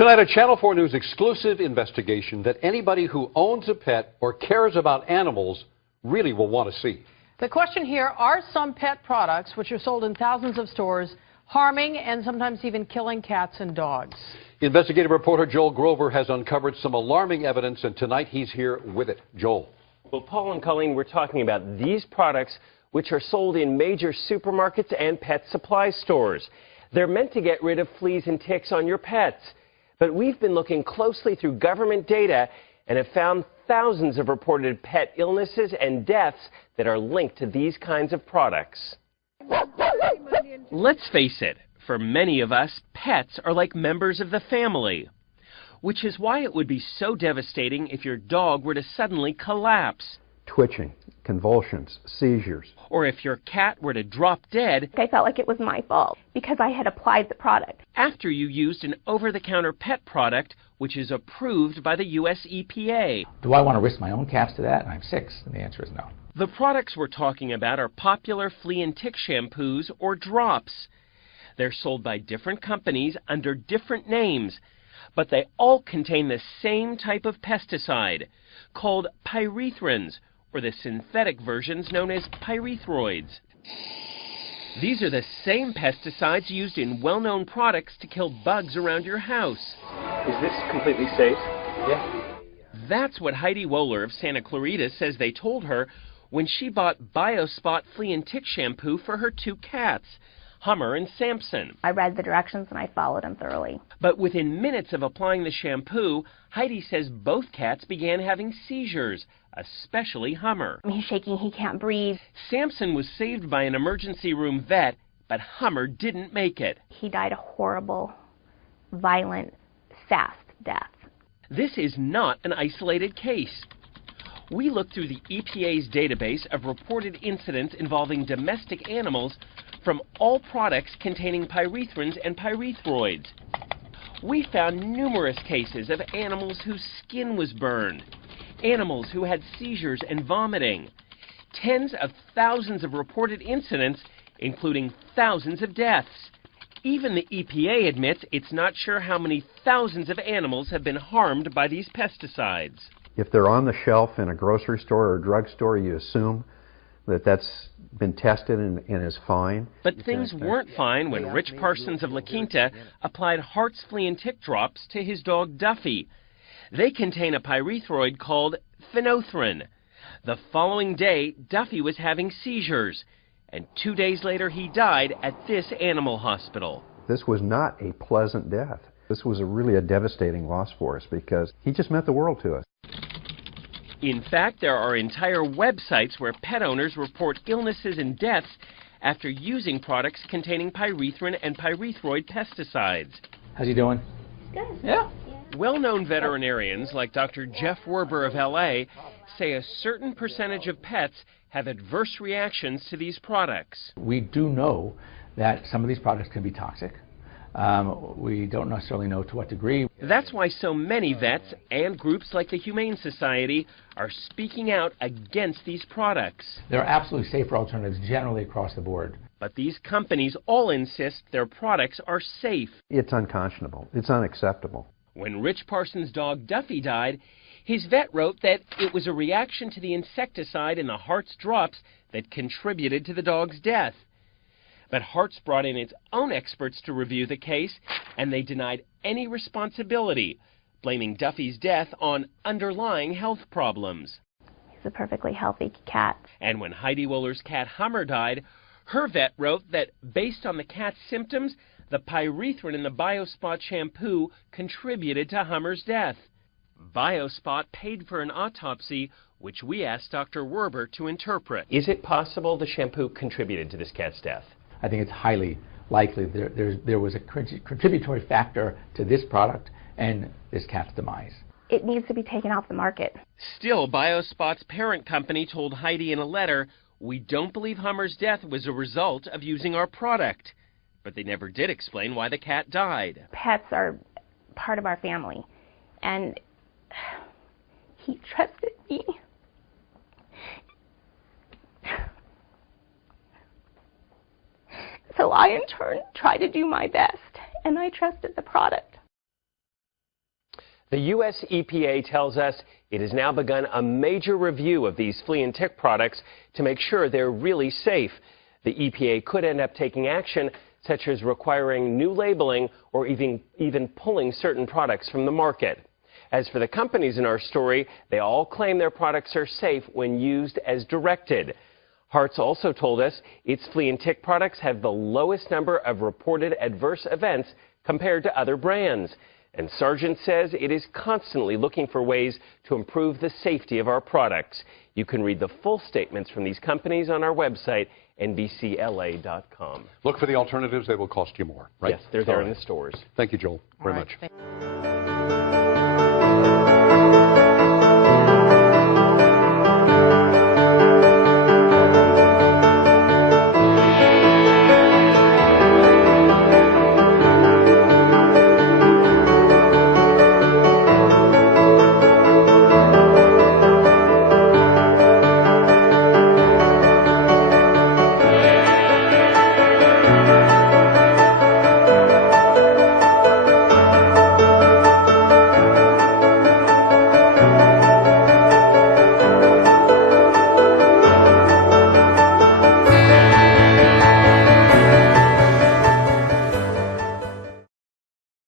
Tonight, a Channel 4 News exclusive investigation that anybody who owns a pet or cares about animals really will want to see. The question here, are some pet products, which are sold in thousands of stores, harming and sometimes even killing cats and dogs? Investigative reporter Joel Grover has uncovered some alarming evidence, and tonight he's here with it. Joel. Well, Paul and Colleen, we're talking about these products which are sold in major supermarkets and pet supply stores. They're meant to get rid of fleas and ticks on your pets. But we've been looking closely through government data and have found thousands of reported pet illnesses and deaths that are linked to these kinds of products. Let's face it, for many of us, pets are like members of the family, which is why it would be so devastating if your dog were to suddenly collapse. Twitching, convulsions, seizures. Or if your cat were to drop dead. I felt like it was my fault because I had applied the product. After you used an over-the-counter pet product which is approved by the U.S. EPA. Do I want to risk my own cats to that? I'm 6, and the answer is no. The products we're talking about are popular flea and tick shampoos or drops. They're sold by different companies under different names, but they all contain the same type of pesticide called pyrethrins, or the synthetic versions known as pyrethroids. These are the same pesticides used in well-known products to kill bugs around your house. Is this completely safe? Yeah. That's what Heidi Wohler of Santa Clarita says they told her when she bought BioSpot flea and tick shampoo for her 2 cats, Hummer and Samson. I read the directions and I followed them thoroughly. But within minutes of applying the shampoo, Heidi says both cats began having seizures, especially Hummer. He's shaking, he can't breathe. Samson was saved by an emergency room vet, but Hummer didn't make it. He died a horrible, violent, fast death. This is not an isolated case. We looked through the EPA's database of reported incidents involving domestic animals from all products containing pyrethrins and pyrethroids. We found numerous cases of animals whose skin was burned, animals who had seizures and vomiting, tens of thousands of reported incidents, including thousands of deaths. Even the EPA admits it's not sure how many thousands of animals have been harmed by these pesticides. If they're on the shelf in a grocery store or a drugstore, you assume that that's been tested and is fine. But things weren't fine when Rich Parsons of La Quinta applied Hart's flea and tick drops to his dog Duffy. They contain a pyrethroid called phenothryn. The following day, Duffy was having seizures, and 2 days later he died at this animal hospital. This was not a pleasant death. This was really a devastating loss for us because he just meant the world to us. In fact, there are entire websites where pet owners report illnesses and deaths after using products containing pyrethrin and pyrethroid pesticides. How's he doing? Good. Yeah. Well-known veterinarians like Dr. Jeff Werber of LA say a certain percentage of pets have adverse reactions to these products. We do know that some of these products can be toxic. We don't necessarily know to what degree. That's why so many vets and groups like the Humane Society are speaking out against these products. There are absolutely safer alternatives generally across the board. But these companies all insist their products are safe. It's unconscionable. It's unacceptable. When Rich Parsons' dog Duffy died, his vet wrote that it was a reaction to the insecticide in the Hart's drops that contributed to the dog's death. But Hart's brought in its own experts to review the case, and they denied any responsibility, blaming Duffy's death on underlying health problems. He's a perfectly healthy cat. And when Heidi Wohler's cat Hummer died, her vet wrote that based on the cat's symptoms, the pyrethrin in the BioSpot shampoo contributed to Hummer's death. BioSpot paid for an autopsy, which we asked Dr. Werber to interpret. Is it possible the shampoo contributed to this cat's death? I think it's highly likely there was a contributory factor to this product and this cat's demise. It needs to be taken off the market. Still, BioSpot's parent company told Heidi in a letter, "We don't believe Hummer's death was a result of using our product." But they never did explain why the cat died. Pets are part of our family, and he trusted me. So I, in turn, tried to do my best, and I trusted the product. The U.S. EPA tells us it has now begun a major review of these flea and tick products to make sure they're really safe. The EPA could end up taking action, such as requiring new labeling or even pulling certain products from the market. As for the companies in our story, they all claim their products are safe when used as directed. Hartz also told us its flea and tick products have the lowest number of reported adverse events compared to other brands. And Sargent says it is constantly looking for ways to improve the safety of our products. You can read the full statements from these companies on our website, NBCLA.com. Look for the alternatives. They will cost you more, right? Yes, they're there in the stores. Thank you, Joel, very All right, much.